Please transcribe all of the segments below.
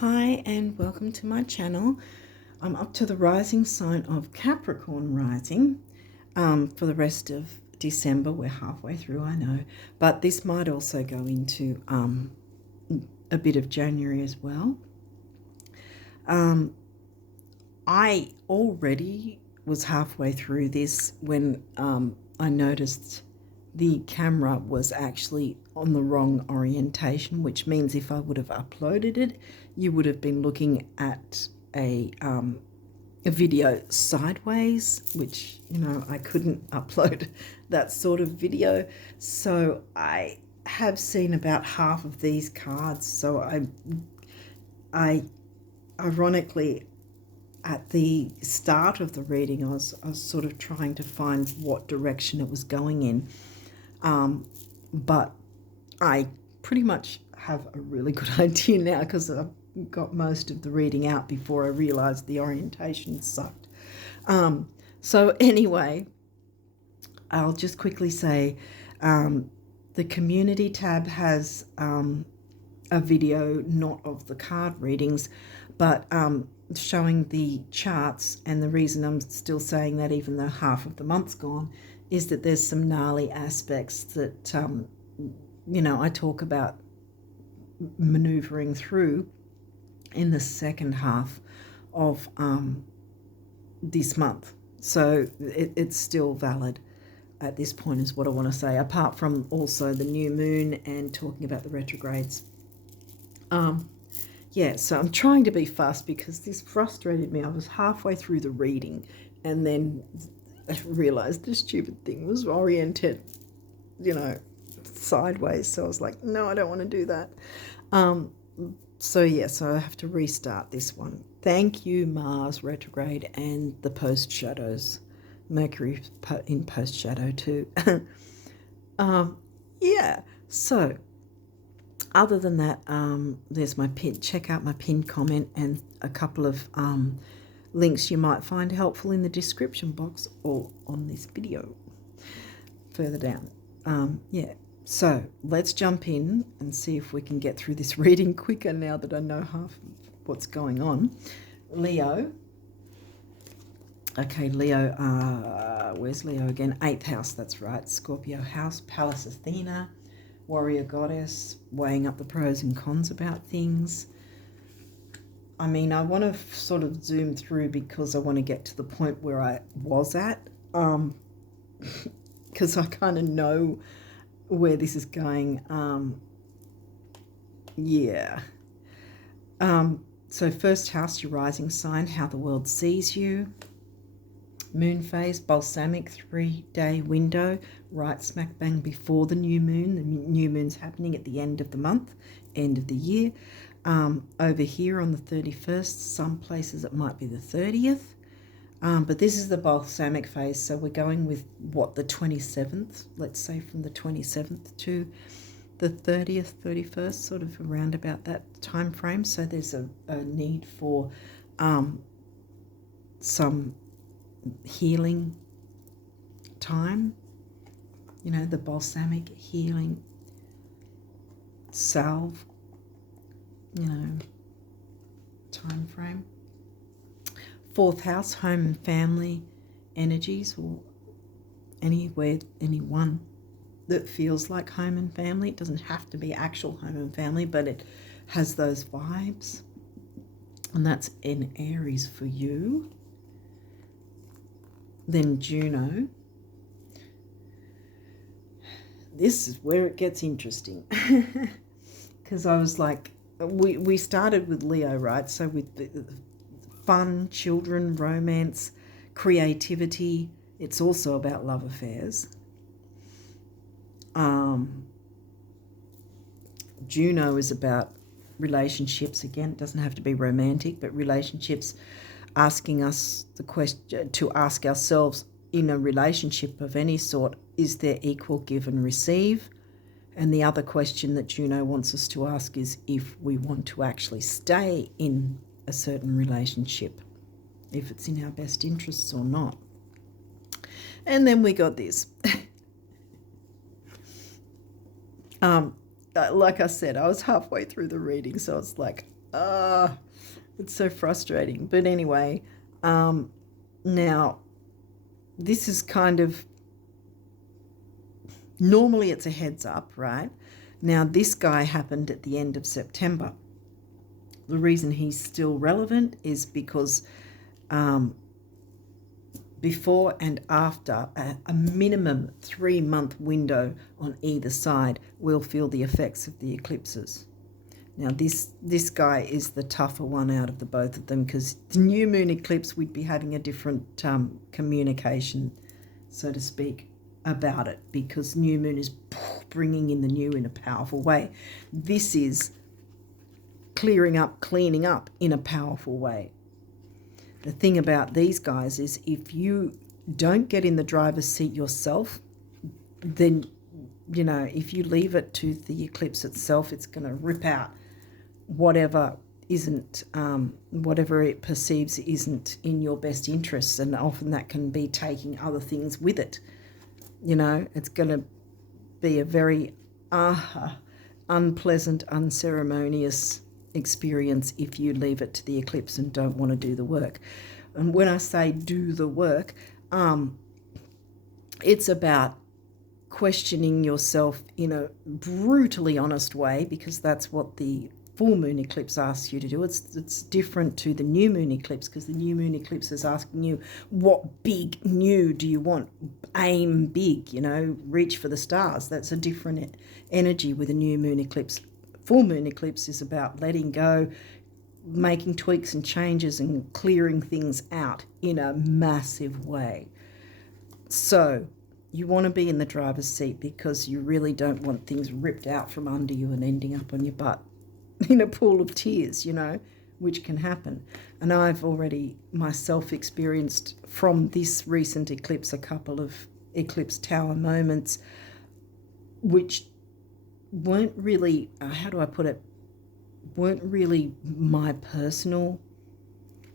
Hi and welcome to my channel. I'm up to the rising sign of Capricorn rising for the rest of December. We're halfway through, I know, but this might also go into a bit of January as well. I already was halfway through this when I noticed the camera was actually on the wrong orientation, which means if I would have uploaded it, you would have been looking at a video sideways, which, you know, I couldn't upload that sort of video. So I have seen about half of these cards. So I ironically, at the start of the reading, I was sort of trying to find what direction it was going in. But I pretty much have a really good idea now because I've got most of the reading out before I realised the orientation sucked. So anyway, I'll just quickly say the community tab has a video, not of the card readings, but showing the charts. And the reason I'm still saying that, even though half of the month's gone, is that there's some gnarly aspects that, you know, I talk about maneuvering through in the second half of this month. So it's still valid at this point is what I want to say, apart from also the new moon and talking about the retrogrades. Yeah, so I'm trying to be fast because this frustrated me. I was halfway through the reading and then I realized the stupid thing was oriented, you know, sideways. So I was like, no, I don't want to do that. So yeah, so I have to restart this one. Thank you, Mars retrograde and the post shadows. Mercury in post shadow too. Yeah, so other than that, there's my pin. Check out my pinned comment and a couple of links you might find helpful in the description box or on this video further down. Yeah, so let's jump in and see if we can get through this reading quicker now that I know half of what's going on. Leo. Okay, Leo, where's Leo again? 8th house, that's right. Scorpio house, Pallas Athena, warrior goddess, weighing up the pros and cons about things. I mean, I want to sort of zoom through because I want to get to the point where I was at, because I kind of know where this is going. Yeah. So first house, your rising sign, how the world sees you. Moon phase, balsamic 3-day window, right smack bang before the new moon. The new moon's happening at the end of the month, end of the year. Over here on the 31st, some places it might be the 30th. But this is the balsamic phase, so we're going with what, the 27th, let's say from the 27th to the 30th, 31st, sort of around about that time frame. So there's a need for some healing time, you know, the balsamic healing salve, you know, time frame. 4th house, home and family energies, or anywhere, anyone that feels like home and family. It doesn't have to be actual home and family, but it has those vibes, and that's in Aries for you. Then Juno. This is where it gets interesting because I was like, we started with Leo, right? So with fun, children, romance, creativity. It's also about love affairs. Juno is about relationships. Again, it doesn't have to be romantic, but relationships, asking us the question to ask ourselves in a relationship of any sort, is there equal give and receive? And the other question that Juno wants us to ask is if we want to actually stay in a certain relationship, if it's in our best interests or not. And then we got this. Like I said, I was halfway through the reading, so it's like, It's so frustrating. But anyway, now this is kind of, normally it's a heads up, right? Now this guy happened at the end of September. The reason he's still relevant is because before and after a minimum 3-month window on either side, we'll feel the effects of the eclipses. Now, this guy is the tougher one out of the both of them, because the new moon eclipse, we'd be having a different communication, so to speak, about it, because new moon is bringing in the new in a powerful way. This is clearing up, cleaning up in a powerful way. The thing about these guys is if you don't get in the driver's seat yourself, then, you know, if you leave it to the eclipse itself, it's going to rip out whatever isn't, whatever it perceives isn't in your best interests. And often that can be taking other things with it. You know, it's going to be a very unpleasant, unceremonious experience if you leave it to the eclipse and don't want to do the work. And when I say do the work, it's about questioning yourself in a brutally honest way, because that's what the full moon eclipse asks you to do. It's different to the new moon eclipse, because the new moon eclipse is asking you, what big new do you want? Aim big, you know, reach for the stars. That's a different energy with a new moon eclipse. Full moon eclipse is about letting go, making tweaks and changes and clearing things out in a massive way. So you want to be in the driver's seat, because you really don't want things ripped out from under you and ending up on your butt in a pool of tears, you know, which can happen. And I've already myself experienced from this recent eclipse a couple of eclipse tower moments which weren't really, how do I put it, weren't really my personal,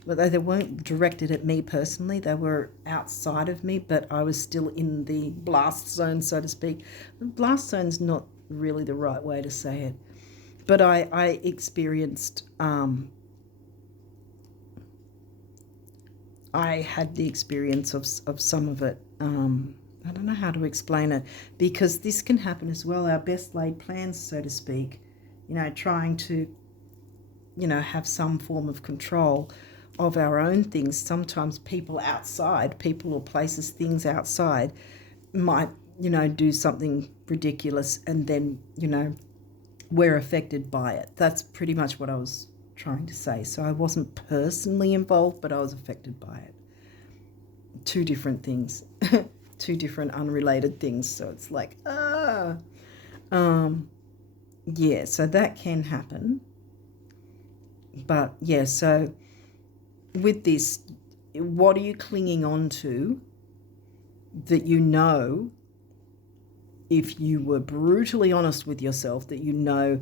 but they weren't directed at me personally. They were outside of me, but I was still in the blast zone, so to speak. Blast zone's not really the right way to say it. But I experienced, I had the experience of some of it. I don't know how to explain it, because this can happen as well. Our best laid plans, so to speak, you know, trying to, you know, have some form of control of our own things. Sometimes people outside, people or places, things outside might, you know, do something ridiculous, and then, you know, we're affected by it. That's pretty much what I was trying to say. So I wasn't personally involved, but I was affected by it. Two different things, two different unrelated things. So it's like, yeah, so that can happen. But yeah, so with this, what are you clinging on to that you know, if you were brutally honest with yourself, that you know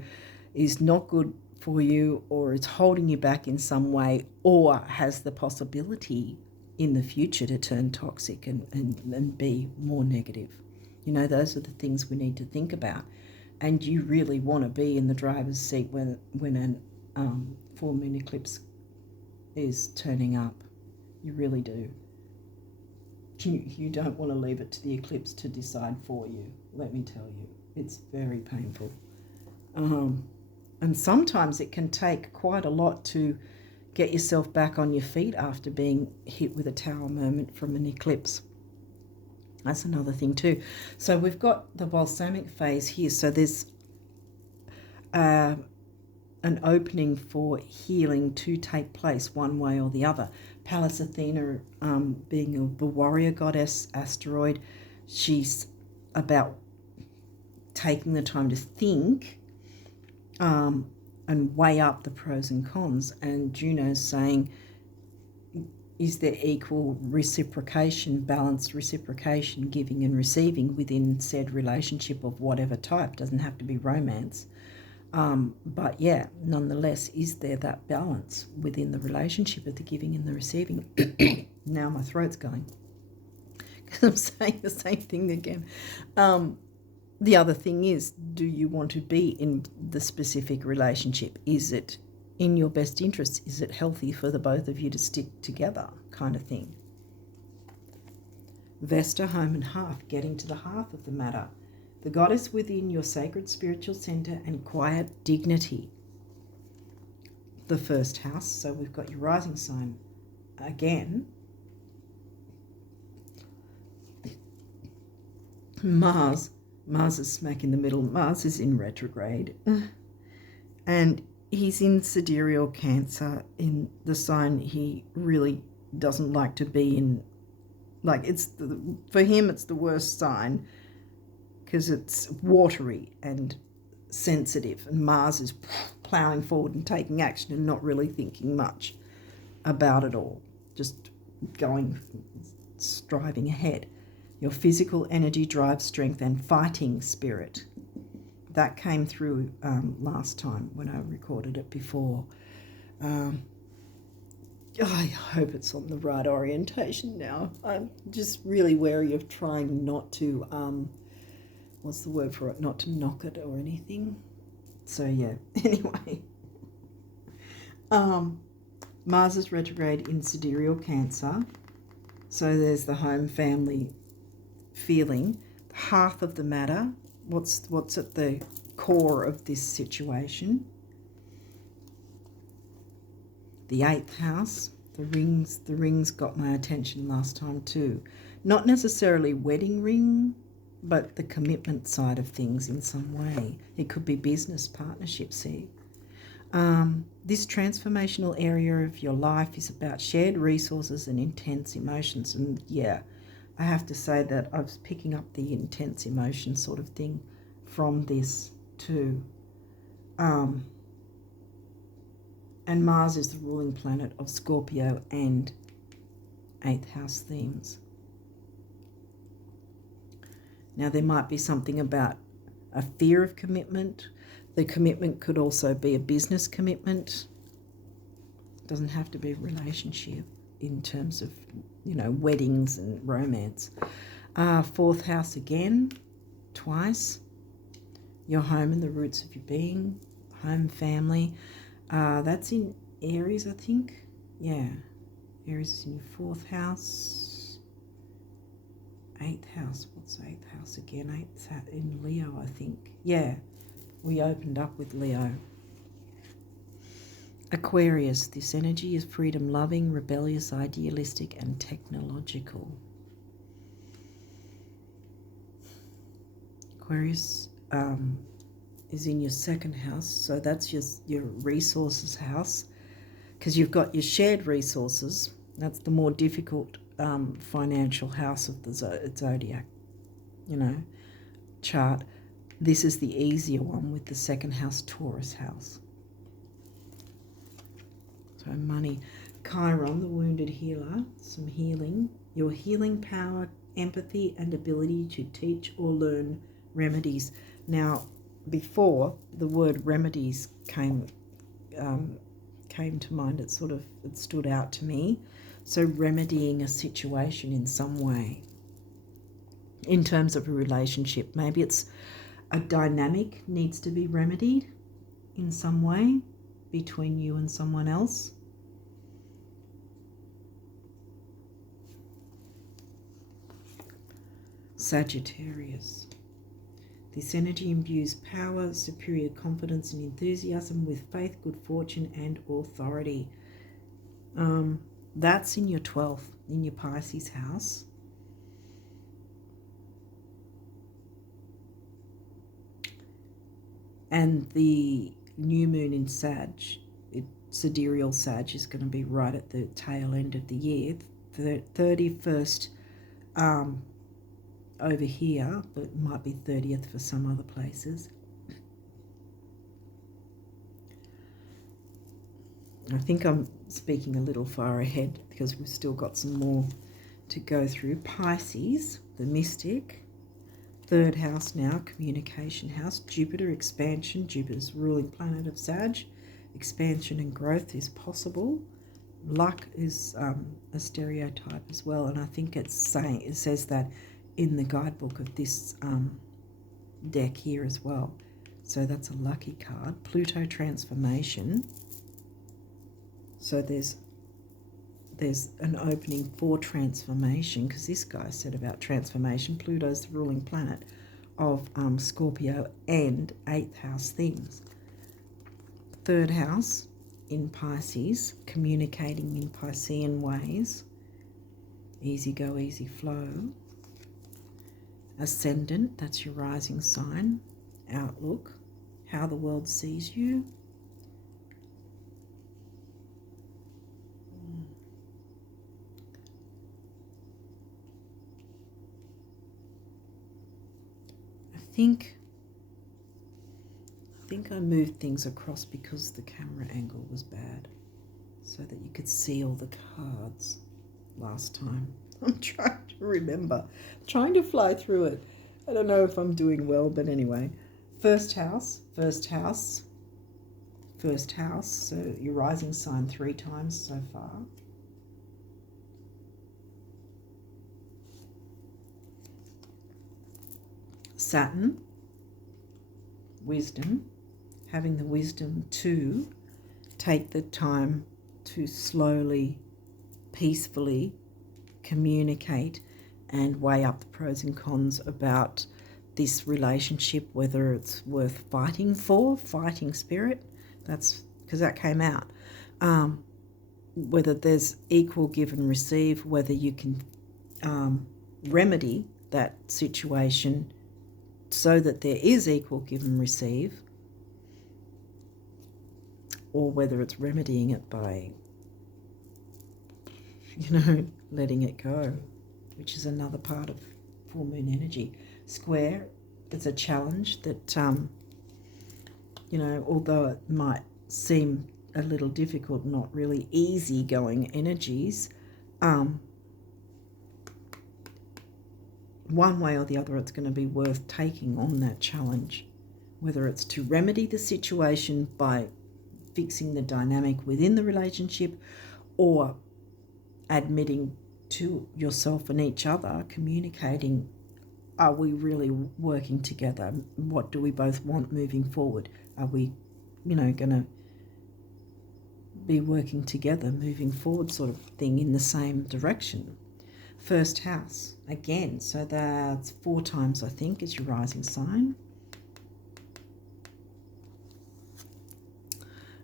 is not good for you, or it's holding you back in some way, or has the possibility in the future to turn toxic and be more negative? You know, those are the things we need to think about. And you really want to be in the driver's seat when an full moon eclipse is turning up. You really do. You don't want to leave it to the eclipse to decide for you, let me tell you. It's very painful. And sometimes it can take quite a lot to get yourself back on your feet after being hit with a tower moment from an eclipse. That's another thing too. So we've got the balsamic phase here. So there's an opening for healing to take place one way or the other. Pallas Athena, being the warrior goddess asteroid, she's about taking the time to think and weigh up the pros and cons. And Juno's saying, is there equal reciprocation, balanced reciprocation, giving and receiving within said relationship of whatever type? Doesn't have to be romance. But yeah, nonetheless, is there that balance within the relationship of the giving and the receiving? Now my throat's going because I'm saying the same thing again. The other thing is, do you want to be in the specific relationship? Is it in your best interests? Is it healthy for the both of you to stick together, kind of thing? Vesta, home and hearth, getting to the hearth of the matter. The goddess within your sacred spiritual center and quiet dignity. The first house, so we've got your rising sign again. Mars is smack in the middle. Mars is in retrograde. And he's in sidereal Cancer, in the sign he really doesn't like to be in. Like, for him, it's the worst sign because it's watery and sensitive. And Mars is ploughing forward and taking action and not really thinking much about it all. Just striving ahead. Your physical energy, drive, strength, and fighting spirit. That came through last time when I recorded it before. I hope it's on the right orientation now. I'm just really wary of trying not to, what's the word for it? Not to knock it or anything. So yeah, anyway. Mars is retrograde in sidereal Cancer. So there's the home family feeling. The hearth of the matter. What's at the core of this situation? The 8th house, the rings got my attention last time too. Not necessarily wedding ring, but the commitment side of things in some way. It could be business partnership, see. This transformational area of your life is about shared resources and intense emotions. And yeah, I have to say that I was picking up the intense emotion sort of thing from this too. And Mars is the ruling planet of Scorpio and 8th house themes. Now, there might be something about a fear of commitment. The commitment could also be a business commitment. It doesn't have to be a relationship in terms of, weddings and romance. 4th house again, twice. Your home and the roots of your being, home, family. That's in Aries, I think. Yeah. Aries is in your 4th house. 8th house. What's 8th house again? 8th in Leo, I think. Yeah. We opened up with Leo. Aquarius. This energy is freedom-loving, rebellious, idealistic, and technological. Aquarius is in your 2nd house, so that's your resources house, because you've got your shared resources. That's the more difficult financial house of the zodiac, chart. This is the easier one with the 2nd house, Taurus house. So money. Chiron, the wounded healer, some healing. Your healing power, empathy, and ability to teach or learn remedies. Now, before the word remedies came to mind, it stood out to me. So remedying a situation in some way, in terms of a relationship. Maybe it's a dynamic needs to be remedied in some way between you and someone else. Sagittarius. This energy imbues power, superior confidence and enthusiasm with faith, good fortune and authority. That's in your 12th, in your Pisces house. And the new moon in Sag, sidereal Sag, is going to be right at the tail end of the year. The 31st over here, but it might be 30th for some other places. I think I'm speaking a little far ahead because we've still got some more to go through. Pisces, the mystic. 3rd house now, communication house. Jupiter, expansion. Jupiter's ruling planet of Sag. Expansion and growth is possible. Luck is a stereotype as well, and I think it says that in the guidebook of this deck here as well. So that's a lucky card. Pluto, transformation. So there's an opening for transformation, because this guy said about transformation. Pluto's the ruling planet of Scorpio and 8th house things. 3rd house in Pisces, communicating in Piscean ways. Easy go, easy flow. Ascendant, that's your rising sign. Outlook, how the world sees you. I think I moved things across because the camera angle was bad, so that you could see all the cards last time. I'm trying to remember, trying to fly through it. I don't know if I'm doing well, but anyway. First house, so your rising sign 3 times so far. Saturn, wisdom, having the wisdom to take the time to slowly, peacefully communicate and weigh up the pros and cons about this relationship, whether it's worth fighting for, fighting spirit, that's because that came out, whether there's equal give and receive, whether you can remedy that situation so that there is equal give and receive, or whether it's remedying it by, letting it go, which is another part of full moon energy. Square, it's a challenge that, although it might seem a little difficult, not really easy-going energies, one way or the other, it's going to be worth taking on that challenge, whether it's to remedy the situation by fixing the dynamic within the relationship, or admitting to yourself and each other, communicating, are we really working together? What do we both want moving forward? Are we, going to be working together moving forward, sort of thing, in the same direction? First house, again, so that's 4 times, I think, is your rising sign.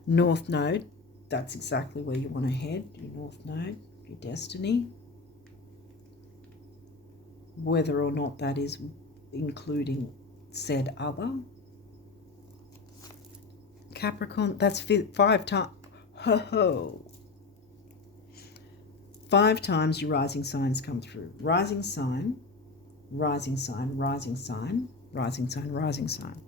North node, that's exactly where you want to head, your north node, your destiny. Whether or not that is including said other. Capricorn, that's 5 times. Ho-ho. 5 times your rising signs come through. Rising sign, rising sign, rising sign, rising sign, rising sign.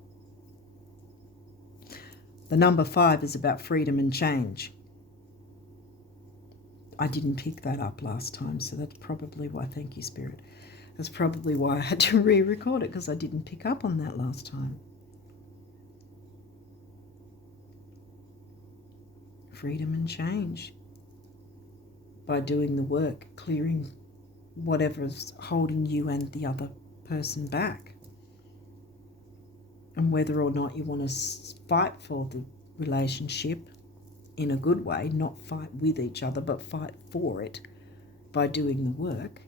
The number 5 is about freedom and change. I didn't pick that up last time, so that's probably why, thank you, Spirit. That's probably why I had to re-record it, because I didn't pick up on that last time. Freedom and change. By doing the work, clearing whatever's holding you and the other person back. And whether or not you want to fight for the relationship in a good way, not fight with each other, but fight for it by doing the work,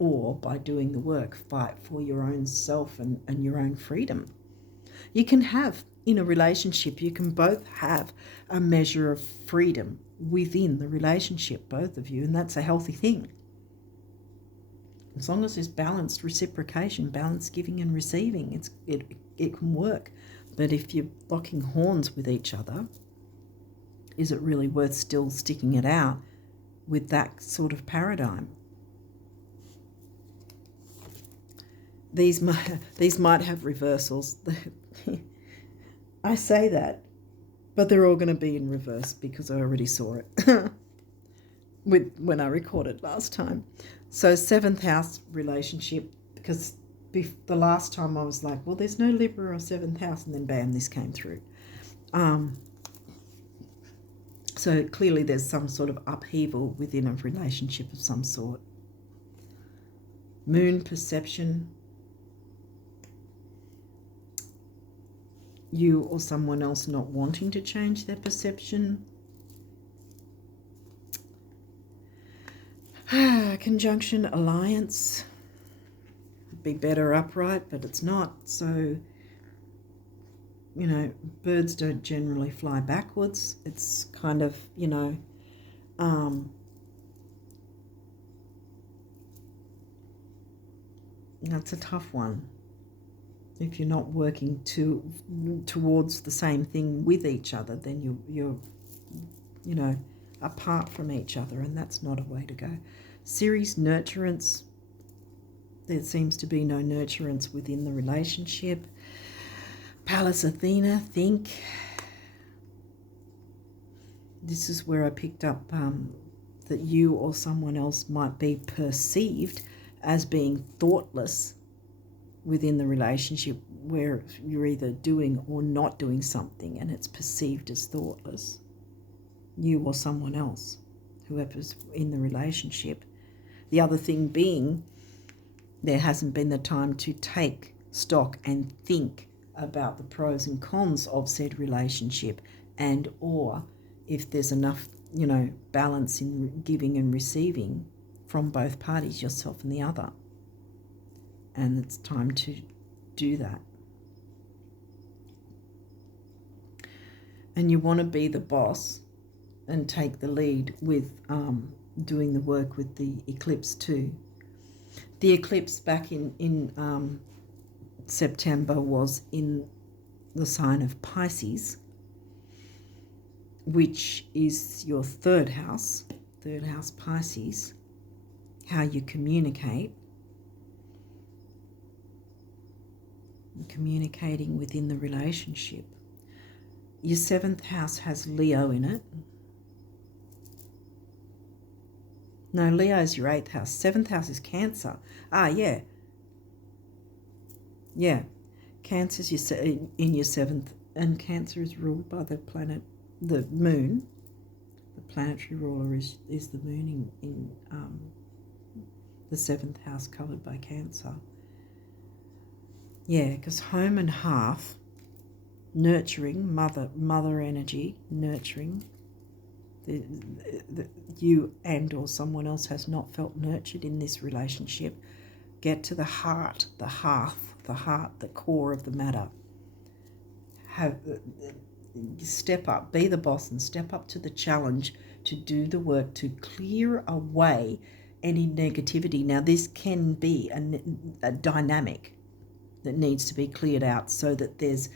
or by doing the work, fight for your own self and your own freedom. You can have, in a relationship, you can both have a measure of freedom within the relationship, both of you, and that's a healthy thing. As long as there's balanced reciprocation, balanced giving and receiving, it can work. But if you're locking horns with each other, is it really worth still sticking it out with that sort of paradigm? These might have reversals. I say that, but they're all going to be in reverse because I already saw it when I recorded last time. So 7th house relationship, because the last time I was like, well, there's no Libra or 7th house, and then bam, this came through. So clearly there's some sort of upheaval within a relationship of some sort. Moon perception. You or someone else not wanting to change their perception. Conjunction alliance would be better upright, but it's not. So, you know, birds don't generally fly backwards. It's kind of, you know, that's a tough one. If you're not working towards the same thing with each other, then you're you know, apart from each other, and that's not a way to go. Series nurturance, there seems to be no nurturance within the relationship. Pallas Athena, think. This is where I picked up that you or someone else might be perceived as being thoughtless within the relationship, where you're either doing or not doing something and it's perceived as thoughtless. You or someone else, whoever's in the relationship. The other thing being, there hasn't been the time to take stock and think about the pros and cons of said relationship, and or if there's enough, you know, balance in giving and receiving from both parties, yourself and the other. And it's time to do that. And you want to be the boss and take the lead with doing the work with the eclipse too. The eclipse back in September was in the sign of Pisces, which is your third house Pisces, how you communicating within the relationship. Your 7th house has Leo in it. No, Leo is your 8th house. 7th house is Cancer. Yeah. Cancer's in your 7th, and Cancer is ruled by the planet, the moon. The planetary ruler is the moon in the 7th house, covered by Cancer. Yeah, because home and hearth, nurturing, mother energy, nurturing. You and or someone else has not felt nurtured in this relationship. Get to the heart, the core of the matter. Step up, be the boss, and step up to the challenge to do the work to clear away any negativity. Now, this can be a dynamic that needs to be cleared out so that there's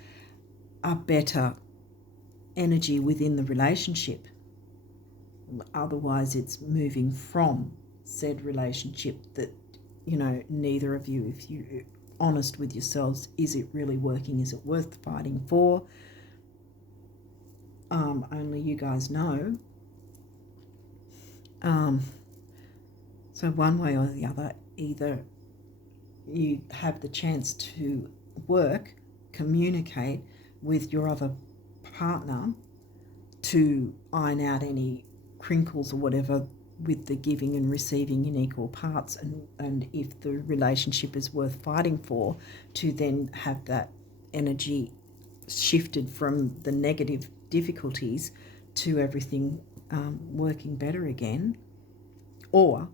a better energy within the relationship. Otherwise, it's moving from said relationship that, you know, neither of you, if you're honest with yourselves, is it really working? Is it worth fighting for? Only you guys know. So one way or the other, either you have the chance to work, communicate with your other partner to iron out any crinkles or whatever with the giving and receiving in equal parts, and if the relationship is worth fighting for, to then have that energy shifted from the negative difficulties to everything working better again, or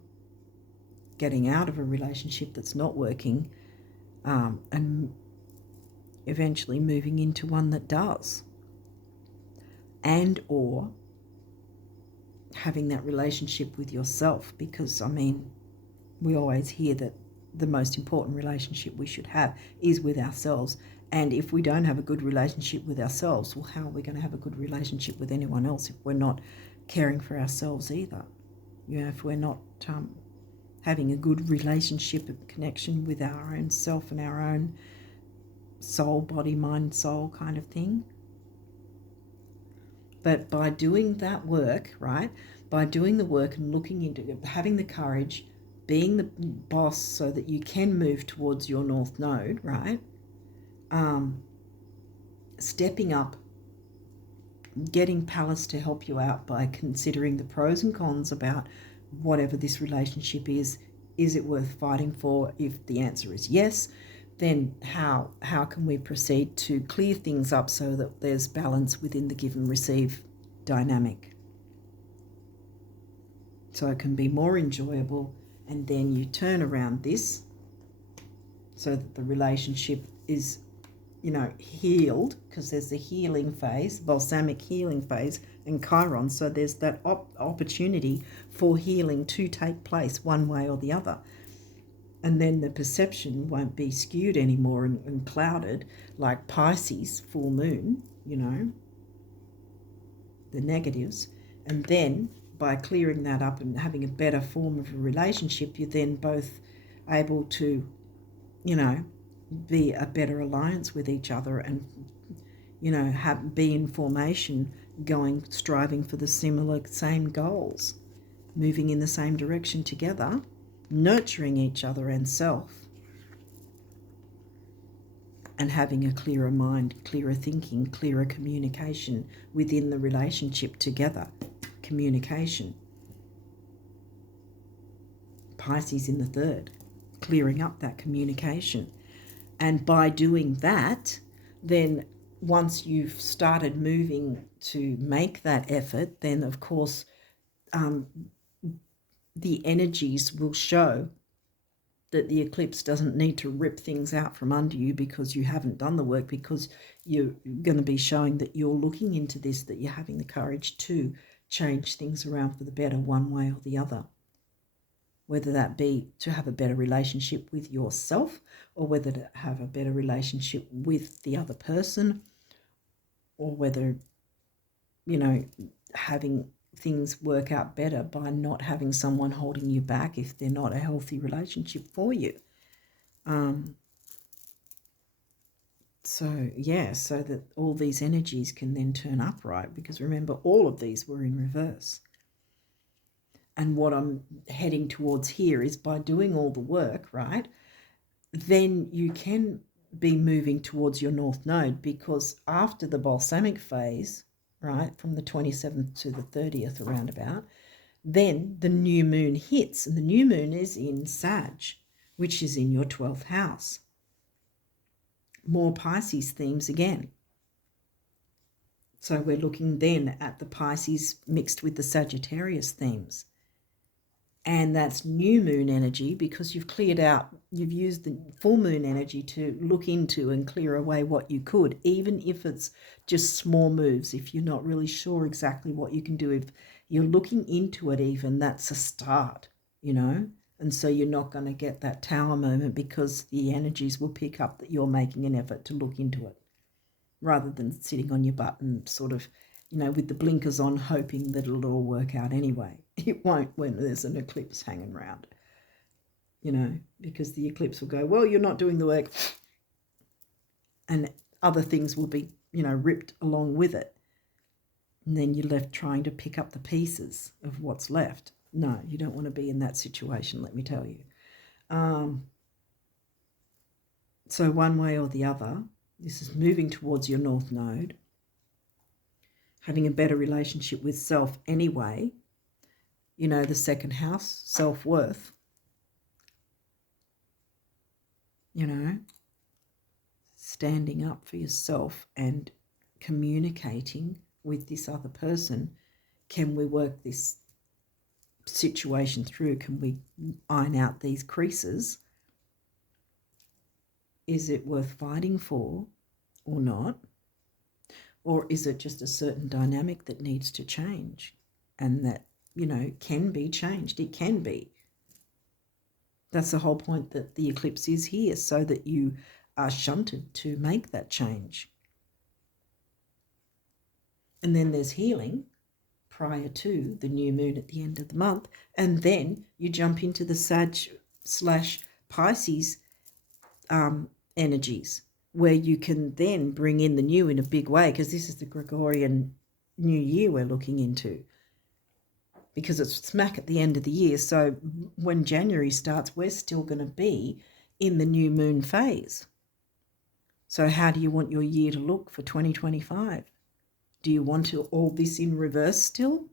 getting out of a relationship that's not working and eventually moving into one that does, and or having that relationship with yourself, because I mean, we always hear that the most important relationship we should have is with ourselves, and if we don't have a good relationship with ourselves, well, how are we going to have a good relationship with anyone else if we're not caring for ourselves either? You know, if we're not having a good relationship and connection with our own self and our own soul, body, mind, soul kind of thing. But by doing that work, right, by doing the work and looking into it, having the courage, being the boss so that you can move towards your North Node, right, stepping up, getting Pallas to help you out by considering the pros and cons about whatever this relationship is it worth fighting for? If the answer is yes, then how can we proceed to clear things up so that there's balance within the give and receive dynamic? so it can be more enjoyable. And then you turn around this so that the relationship is, you know, healed, because there's the healing phase, balsamic healing phase, and Chiron. So there's that opportunity for healing to take place one way or the other. And then the perception won't be skewed anymore and clouded like Pisces full moon, you know, the negatives. And then by clearing that up and having a better form of a relationship, you're then both able to, you know, be a better alliance with each other and, you know, be in formation, striving for the same goals, moving in the same direction together, nurturing each other and self, and having a clearer mind, clearer thinking, clearer communication within the relationship together. Communication. Pisces in the third, clearing up that communication. And by doing that, then once you've started moving to make that effort, then of course the energies will show that the eclipse doesn't need to rip things out from under you because you haven't done the work, because you're going to be showing that you're looking into this, that you're having the courage to change things around for the better one way or the other. Whether that be to have a better relationship with yourself, or whether to have a better relationship with the other person, or whether, you know, having things work out better by not having someone holding you back if they're not a healthy relationship for you. So that all these energies can then turn upright, because remember, all of these were in reverse. And what I'm heading towards here is by doing all the work, right, then you can be moving towards your North Node, because after the balsamic phase, right, from the 27th to the 30th around about, then the new moon hits, and the new moon is in Sag, which is in your 12th house. More Pisces themes again. So we're looking then at the Pisces mixed with the Sagittarius themes. And that's new moon energy, because you've cleared out, you've used the full moon energy to look into and clear away what you could, even if it's just small moves. If you're not really sure exactly what you can do, if you're looking into it, even that's a start, you know. And so you're not going to get that tower moment, because the energies will pick up that you're making an effort to look into it, rather than sitting on your butt and sort of, you know, with the blinkers on, hoping that it'll all work out anyway. It won't when there's an eclipse hanging around, you know, because the eclipse will go, well, you're not doing the work, and other things will be, you know, ripped along with it. And then you're left trying to pick up the pieces of what's left. No, you don't want to be in that situation, let me tell you. So one way or the other, this is moving towards your North Node, having a better relationship with self anyway. You know, the second house, self-worth. You know, standing up for yourself and communicating with this other person. Can we work this situation through? Can we iron out these creases? Is it worth fighting for or not? Or is it just a certain dynamic that needs to change, and that, you know, can be changed? It can be. That's the whole point that the eclipse is here, so that you are shunted to make that change. And then there's healing prior to the new moon at the end of the month, and then you jump into the Sag/Pisces energies, where you can then bring in the new in a big way, because this is the Gregorian New Year we're looking into, because it's smack at the end of the year. So when January starts, we're still going to be in the new moon phase. So how do you want your year to look for 2025? Do you want all this in reverse still?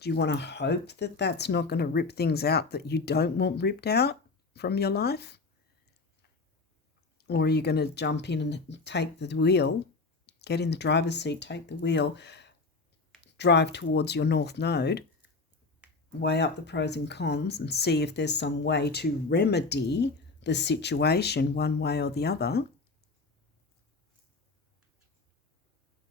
Do you want to hope that that's not going to rip things out that you don't want ripped out from your life? Or are you going to jump in and take the wheel, get in the driver's seat, take the wheel, drive towards your North Node, weigh up the pros and cons and see if there's some way to remedy the situation one way or the other,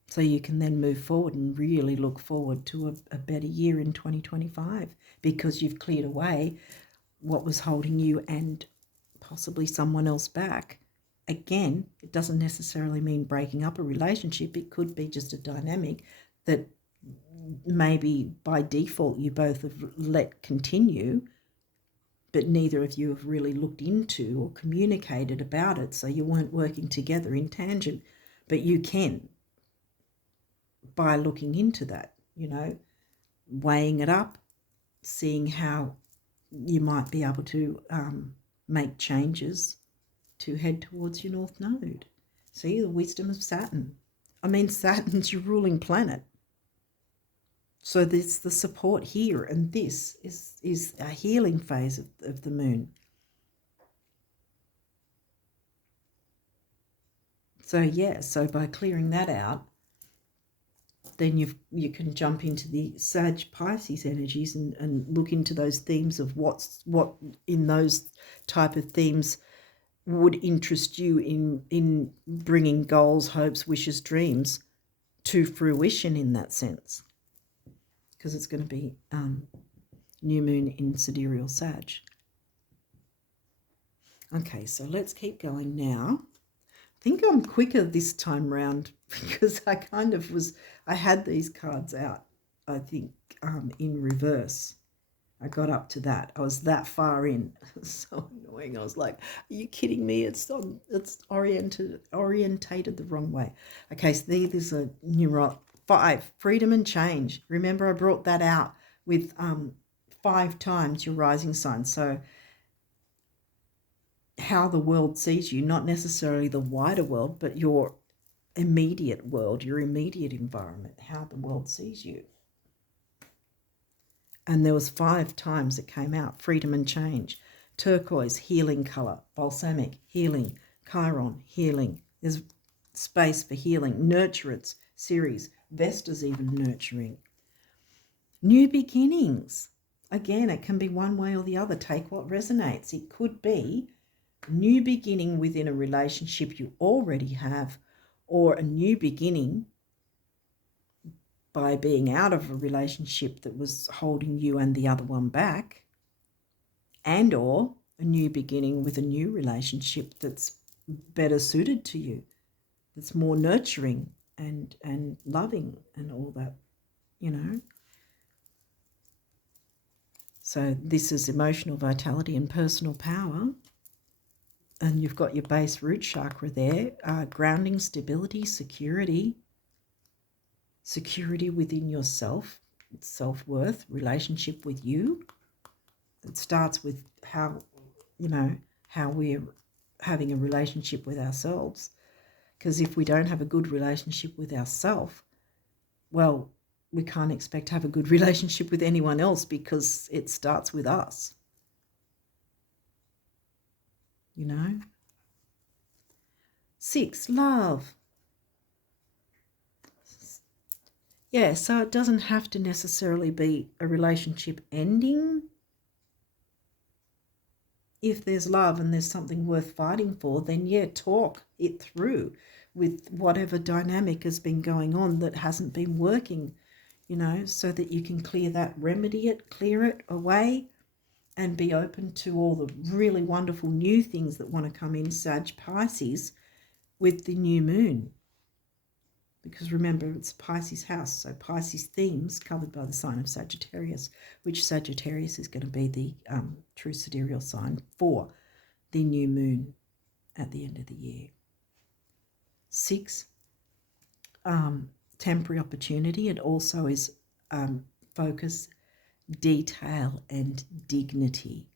so you can then move forward and really look forward to a better year in 2025, because you've cleared away what was holding you and possibly someone else back. Again, it doesn't necessarily mean breaking up a relationship. It could be just a dynamic that maybe by default you both have let continue, but neither of you have really looked into or communicated about it, so you weren't working together in tangent. But you can, by looking into that, weighing it up, seeing how you might be able to make changes to head towards your North Node. See, the wisdom of Saturn. I mean, Saturn's your ruling planet. So there's the support here, and this is a healing phase of the moon. So yeah, so by clearing that out, then you can jump into the Sag Pisces energies and look into those themes of what in those type of themes would interest you in bringing goals, hopes, wishes, dreams to fruition in that sense. Because it's going to be new moon in Sidereal Sag. Okay, so let's keep going now. I think I'm quicker this time round because I had these cards out, I think, in reverse. I got up to that. I was that far in. So annoying. I was like, are you kidding me? It's orientated the wrong way. Okay, so there's a numeral 5, freedom and change. Remember, I brought that out with 5 times your rising sign. So how the world sees you, not necessarily the wider world, but your immediate world, your immediate environment, how the world sees you. And there was 5 times it came out. Freedom and change. Turquoise, healing color. Balsamic, healing. Chiron, healing. There's space for healing. Nurturance, Ceres. Vesta's even nurturing. New beginnings. Again, it can be one way or the other. Take what resonates. It could be a new beginning within a relationship you already have, or a new beginning by being out of a relationship that was holding you and the other one back, and or a new beginning with a new relationship that's better suited to you, that's more nurturing and loving and all that, So this is emotional vitality and personal power. And you've got your base root chakra there, grounding, stability, security within yourself, self-worth, relationship with you. It starts with how we're having a relationship with ourselves. Because if we don't have a good relationship with ourselves, well, we can't expect to have a good relationship with anyone else, because it starts with us. 6, love. Yeah, so it doesn't have to necessarily be a relationship ending. If there's love and there's something worth fighting for, then yeah, talk it through with whatever dynamic has been going on that hasn't been working, so that you can clear that, remedy it, clear it away, and be open to all the really wonderful new things that want to come in Sag Pisces with the new moon. Because remember, it's Pisces house, so Pisces themes covered by the sign of Sagittarius, which Sagittarius is going to be the true sidereal sign for the new moon at the end of the year. 6, temporary opportunity. It also is focus, detail, and dignity.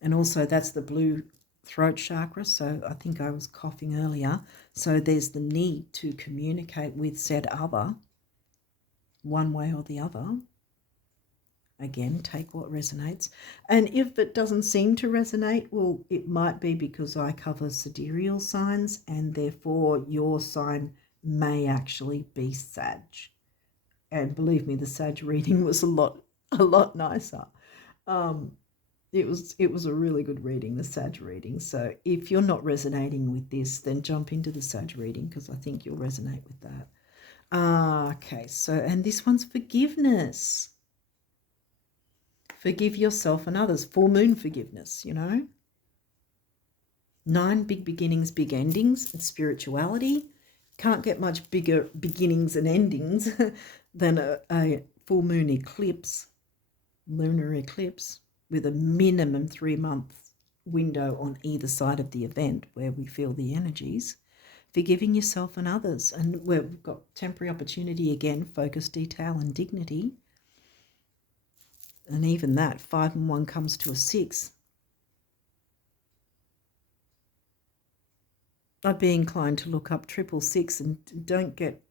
And also that's the blue throat chakra, so I think I was coughing earlier. So there's the need to communicate with said other one way or the other. Again, take what resonates. And if it doesn't seem to resonate, well, it might be because I cover sidereal signs, and therefore your sign may actually be Sag. And believe me, the Sag reading was a lot a lot nicer. Um, it was a really good reading, the Sag reading. So if you're not resonating with this, then jump into the Sag reading because I think you'll resonate with that. Okay, so and this one's forgiveness. Forgive yourself and others. Full moon forgiveness, you know. 9 big beginnings, big endings, and spirituality. Can't get much bigger beginnings and endings than a full moon eclipse, lunar eclipse, with a minimum 3-month window on either side of the event where we feel the energies. Forgiving yourself and others. And we've got temporary opportunity again, focus, detail, and dignity. And even that, 5 and 1 comes to a 6. I'd be inclined to look up 666 and don't get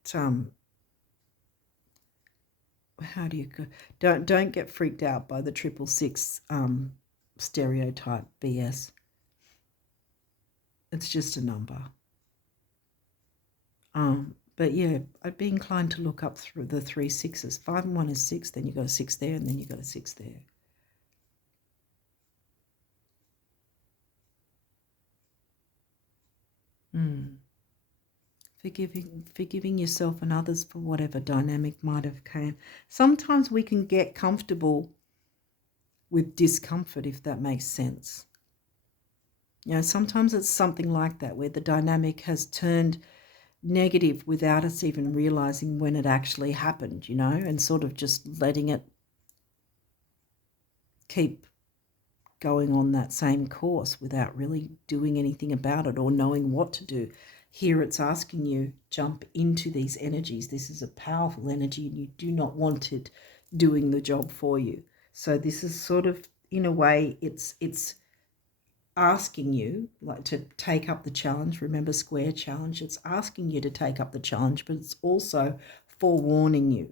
how do you go? Don't get freaked out by the 666 stereotype BS. It's just a number. But yeah, I'd be inclined to look up through the 3 6s. 5 and 1 is 6, then you got a 6 there, and then you got a 6 there. Forgiving yourself and others for whatever dynamic might have came. Sometimes we can get comfortable with discomfort, if that makes sense. You know, sometimes it's something like that where the dynamic has turned negative without us even realizing when it actually happened, you know, and sort of just letting it keep going on that same course without really doing anything about it or knowing what to do. Here it's asking you, jump into these energies. This is a powerful energy and you do not want it doing the job for you. So this is sort of, in a way, it's asking you like to take up the challenge. Remember, square challenge. It's asking you to take up the challenge, but it's also forewarning you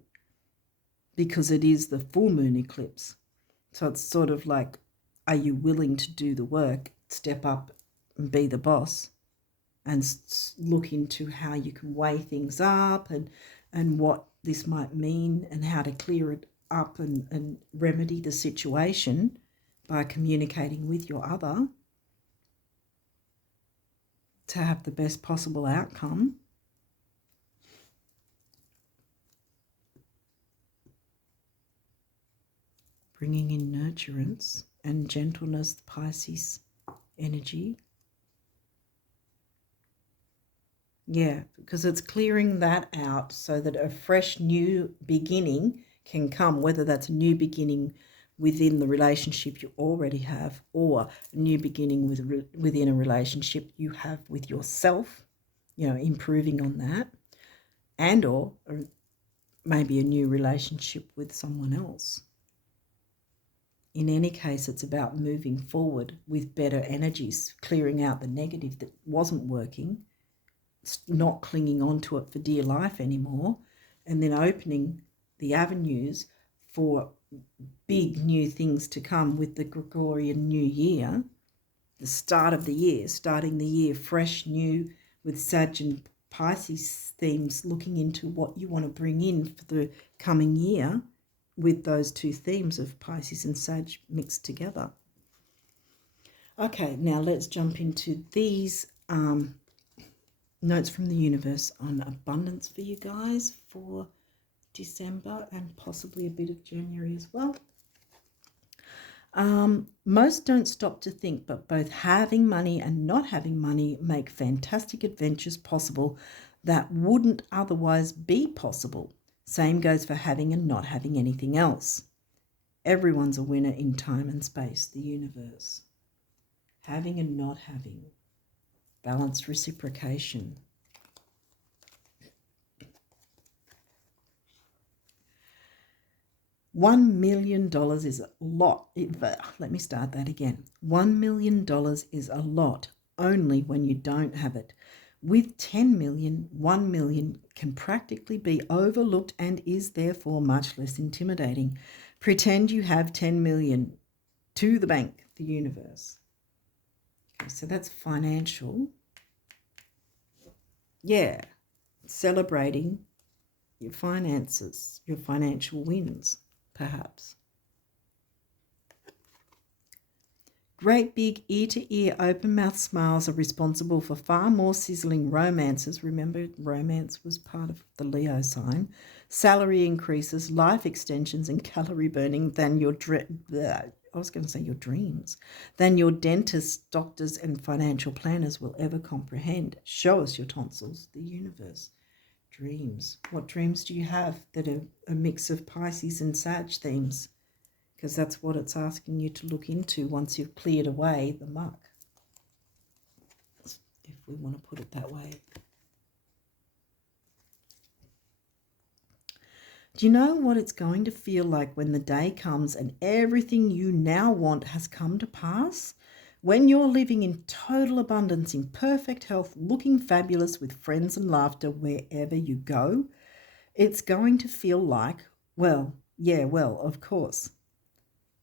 because it is the full moon eclipse. So it's sort of like, are you willing to do the work, step up and be the boss and look into how you can weigh things up and what this might mean and how to clear it up and remedy the situation by communicating with your other to have the best possible outcome. Bringing in nurturance and gentleness, the Pisces energy. Yeah, because it's clearing that out so that a fresh new beginning can come, whether that's a new beginning within the relationship you already have or a new beginning within a relationship you have with yourself, you know, improving on that, and or maybe a new relationship with someone else. In any case, it's about moving forward with better energies, clearing out the negative that wasn't working, not clinging on to it for dear life anymore, and then opening the avenues for big new things to come with the Gregorian New Year, the start of the year, starting the year fresh, new, with Sag and Pisces themes, looking into what you want to bring in for the coming year with those two themes of Pisces and Sag mixed together. Okay, now let's jump into these notes from the universe on abundance for you guys for December and possibly a bit of January as well. Most don't stop to think, but both having money and not having money make fantastic adventures possible that wouldn't otherwise be possible. Same goes for having and not having anything else. Everyone's a winner in time and space, the universe. Having and not having. Balanced reciprocation. $1 million is a lot. Let me start that again. $1 million is a lot only when you don't have it. With 10 million, 1 million can practically be overlooked and is therefore much less intimidating. Pretend you have 10 million to the bank, the universe. Okay, so that's financial. Yeah, celebrating your finances, your financial wins, perhaps. Great big ear-to-ear open-mouth smiles are responsible for far more sizzling romances. Remember, romance was part of the Leo sign. Salary increases, life extensions, and calorie burning than your your dreams, than your dentists, doctors, and financial planners will ever comprehend. Show us your tonsils, the universe. Dreams. What dreams do you have that are a mix of Pisces and Sag themes? Because that's what it's asking you to look into once you've cleared away the muck, if we want to put it that way. Do you know what it's going to feel like when the day comes and everything you now want has come to pass? When you're living in total abundance, in perfect health, looking fabulous with friends and laughter wherever you go, it's going to feel like, of course.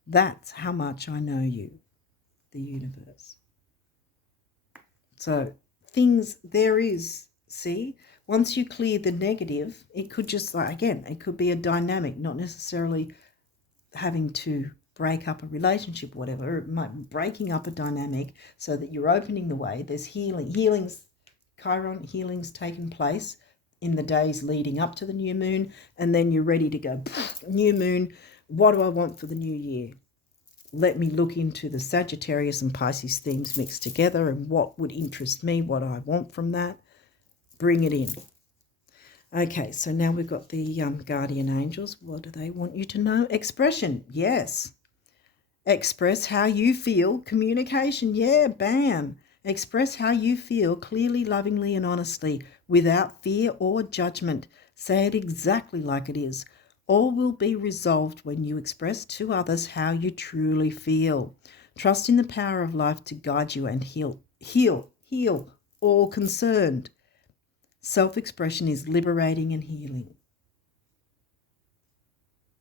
That's how much I know you, the universe. So once you clear the negative, it could just, it could be a dynamic, not necessarily having to break up a relationship, whatever. It might be breaking up a dynamic so that you're opening the way. There's healings taking place in the days leading up to the new moon, and then you're ready to go, new moon, what do I want for the new year? Let me look into the Sagittarius and Pisces themes mixed together and what would interest me, what I want from that. Bring it in. Okay, so now we've got the guardian angels. What do they want you to know? Expression, yes. Express how you feel. Communication, yeah, bam. Express how you feel clearly, lovingly, and honestly, without fear or judgment. Say it exactly like it is. All will be resolved when you express to others how you truly feel. Trust in the power of life to guide you and heal all concerned. Self-expression is liberating and healing.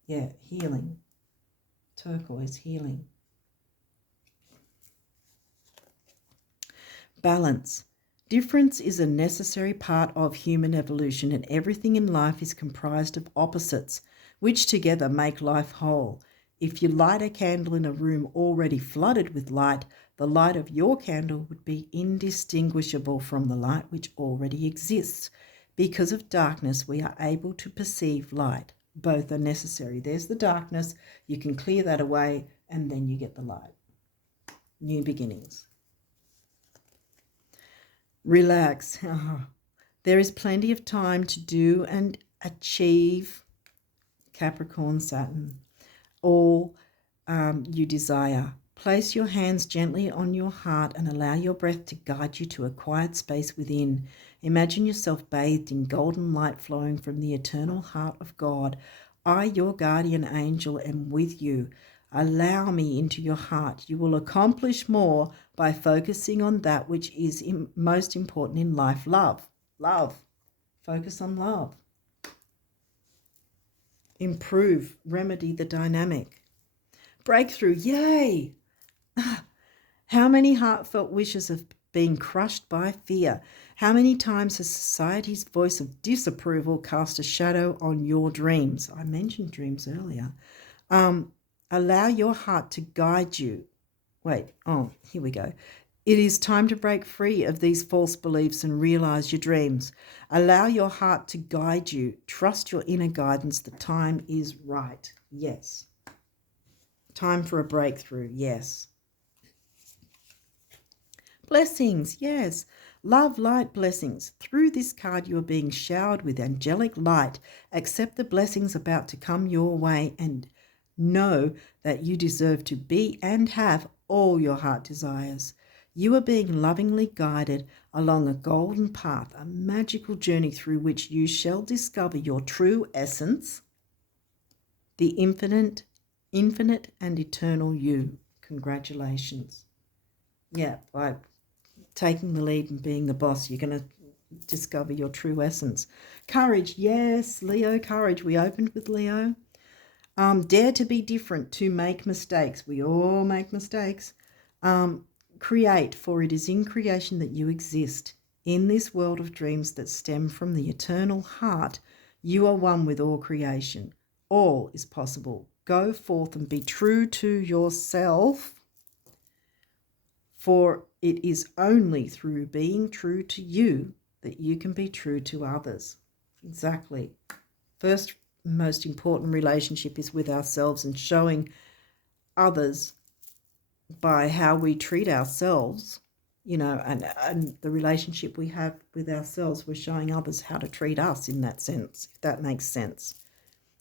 Yeah, healing. Turquoise, healing. Balance. Difference is a necessary part of human evolution, and everything in life is comprised of opposites, which together make life whole. If you light a candle in a room already flooded with light, the light of your candle would be indistinguishable from the light which already exists. Because of darkness, we are able to perceive light. Both are necessary. There's the darkness. You can clear that away, and then you get the light. New beginnings. Relax. There is plenty of time to do and achieve, Capricorn, Saturn, all you desire. Place your hands gently on your heart and allow your breath to guide you to a quiet space within. Imagine yourself bathed in golden light flowing from the eternal heart of God. I, your guardian angel, am with you. Allow me into your heart. You will accomplish more by focusing on that which is most important in life. Love. Focus on love. Improve. Remedy the dynamic. Breakthrough. Yay! How many heartfelt wishes have been crushed by fear? How many times has society's voice of disapproval cast a shadow on your dreams? I mentioned dreams earlier. Allow your heart to guide you. Here we go. It is time to break free of these false beliefs and realize your dreams. Allow your heart to guide you. Trust your inner guidance. The time is right. Yes. Time for a breakthrough. Yes. Blessings. Yes. Love, light, blessings. Through this card, you are being showered with angelic light. Accept the blessings about to come your way and know that you deserve to be and have all your heart desires. You are being lovingly guided along a golden path, a magical journey through which you shall discover your true essence, the infinite and eternal you. Congratulations. Yeah, by taking the lead and being the boss, you're going to discover your true essence. Courage. Yes, Leo, courage. We opened with Leo. Dare to be different, to make mistakes. We all make mistakes. Create, for it is in creation that you exist. In this world of dreams that stem from the eternal heart, you are one with all creation. All is possible. Go forth and be true to yourself. For it is only through being true to you that you can be true to others. Exactly. First most important relationship is with ourselves, and showing others by how we treat ourselves, you know, and the relationship we have with ourselves, we're showing others how to treat us in that sense, if that makes sense.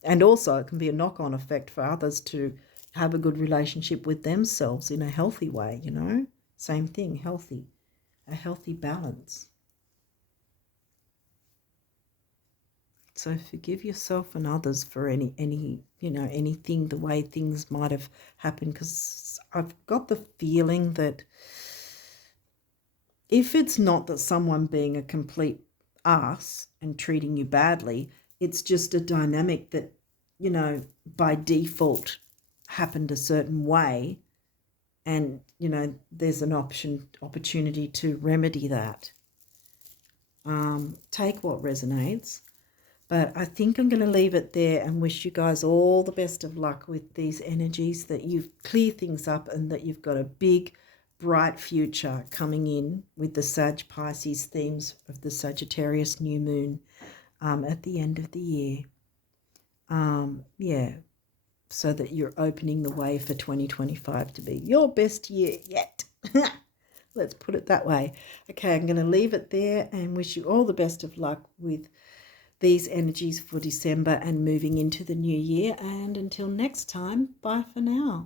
And also it can be a knock-on effect for others to have a good relationship with themselves in a healthy way, you know. Same thing, healthy, a healthy balance. So forgive yourself and others for any you know, anything, the way things might have happened, because I've got the feeling that if it's not that someone being a complete ass and treating you badly, it's just a dynamic that, you know, by default happened a certain way, and, you know, there's an opportunity to remedy that. Take what resonates. But I think I'm going to leave it there and wish you guys all the best of luck with these energies, that you've cleared things up and that you've got a big, bright future coming in with the Sag Pisces themes of the Sagittarius new moon at the end of the year. Yeah, so that you're opening the way for 2025 to be your best year yet. Let's put it that way. Okay, I'm going to leave it there and wish you all the best of luck with these energies for December and moving into the new year. And until next time, bye for now.